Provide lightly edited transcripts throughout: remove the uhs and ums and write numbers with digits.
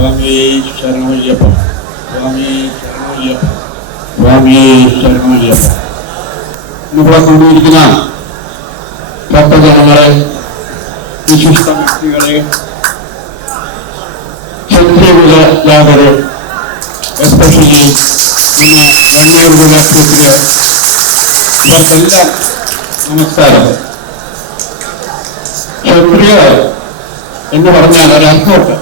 സ്വാമി ശരണമയ്യപ്പ, സ്വാമി ശരണമയ്യപ്പ, സ്വാമി ശരണമയ്യപ്പ. ഇവിടെ കൂടിയിരിക്കുന്ന ഭക്തജനങ്ങളെ, വിശിഷ്ട വ്യക്തികളെ, ക്ഷത്രിയകുലജാതരെ, എസ്പെഷ്യലി വന്യകുല ക്ഷത്രിയ ഇവർക്കെല്ലാം നമസ്കാരം. ക്ഷത്രിയ എന്ന് പറഞ്ഞാൽ ഒരർത്ഥമുണ്ട്.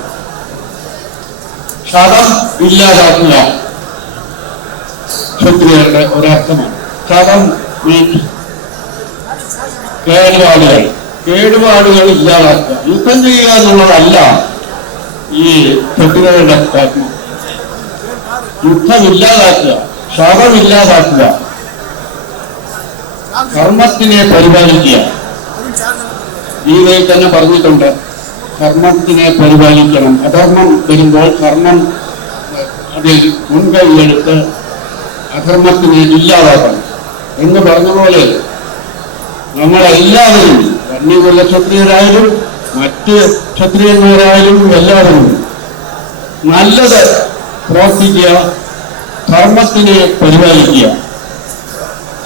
ക്ഷതം ഇല്ലാതാക്കുക ക്ഷത്രിയരുടെ ഒരർത്ഥമാണ്. ക്ഷതം മീൻസ് കേടുപാടുകൾ ഇല്ലാതാക്കുക. യുദ്ധം ചെയ്യുക എന്നുള്ളതല്ല ഈ ക്ഷത്രിയരുടെ കർമ്മം. യുദ്ധം ഇല്ലാതാക്കുക, ക്ഷതം ഇല്ലാതാക്കുക, കർമ്മത്തിനെ പരിപാലിക്കുക. ഗീതയിൽ തന്നെ പറഞ്ഞിട്ടുണ്ട്, കർമ്മത്തിനെ പരിപാലിക്കണം. അധർമ്മം വരുമ്പോൾ കർമ്മം അതിൽ മുൻകൈയെടുത്ത് അധർമ്മത്തിനെ ഇല്ലാതാക്കണം എന്ന് പറഞ്ഞതുപോലെ നമ്മളെല്ലാവരും, വന്യകുല ക്ഷത്രിയരായാലും മറ്റ് ക്ഷത്രിയന്മാരായാലും എല്ലാവരും നല്ലത് പ്രവർത്തിക്കുക, ധർമ്മത്തിനെ പരിപാലിക്കുക,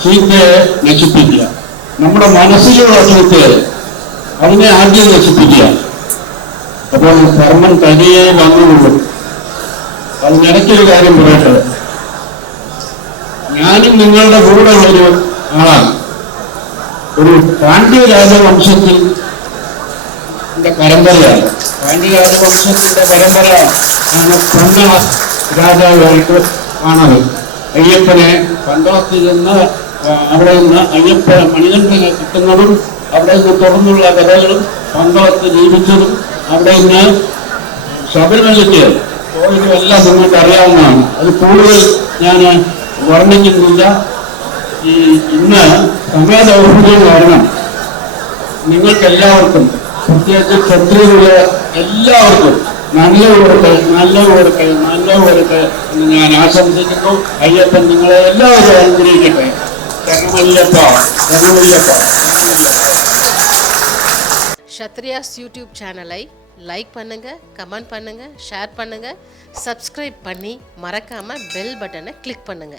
ചീത്തയെ നശിപ്പിക്കുക. നമ്മുടെ മനസ്സിലുള്ള ചീത്തയെ അതിനെ ആദ്യം നശിപ്പിക്കുക. അപ്പോൾ ധർമ്മം തനിയെ വന്നുകൊള്ളു. അതിനിടയ്ക്കൊരു കാര്യം പറയട്ടെ. ഞാനും നിങ്ങളുടെ കൂടെ ഉള്ളൊരു ആളാണ്. ഒരു പാണ്ഡ്യ രാജവംശത്തിൽ പരമ്പരയാണ്. പാണ്ഡ്യ രാജവംശത്തിന്റെ പരമ്പര ആണ് പന്തള രാജാവായിട്ട് ആണത്. അയ്യപ്പനെ പന്തളത്തിൽ നിന്ന് അവിടെ നിന്ന് അയ്യപ്പ മണികണ്ഠനെ കിട്ടുന്നതും അവിടെ നിന്ന് തുറന്നുള്ള കഥകളും പന്തളത്ത് ജീവിച്ചതും അവിടെ നിന്ന് ശബരിമലയ്ക്ക് പോയതും എല്ലാം നിങ്ങൾക്ക് അറിയാവുന്നതാണ്. അത് കൂടുതൽ ഞാൻ വർണ്ണിക്കുന്നില്ല. ഈ ഇന്ന് സമയദൗർബല്യം കാരണം നിങ്ങൾക്ക് എല്ലാവർക്കും, പ്രത്യേകിച്ച് ക്ഷത്രിയരുടെ എല്ലാവർക്കും നല്ല കൊടുക്കെ എന്ന് ഞാൻ ആശംസിക്കുന്നു. അയ്യപ്പൻ നിങ്ങളെ എല്ലാവരും അനുഗ്രഹിക്കട്ടെ. ശരണമയ്യപ്പ, ശരണമയ്യപ്പ. க்ஷத்ரியாஸ் யூடியூப் சேனலை லைக் பண்ணுங்க, கமெண்ட் பண்ணுங்க, ஷேர் பண்ணுங்க, சப்ஸ்கிரைப் பண்ணி மறக்காம பெல் பட்டனை கிளிக் பண்ணுங்க.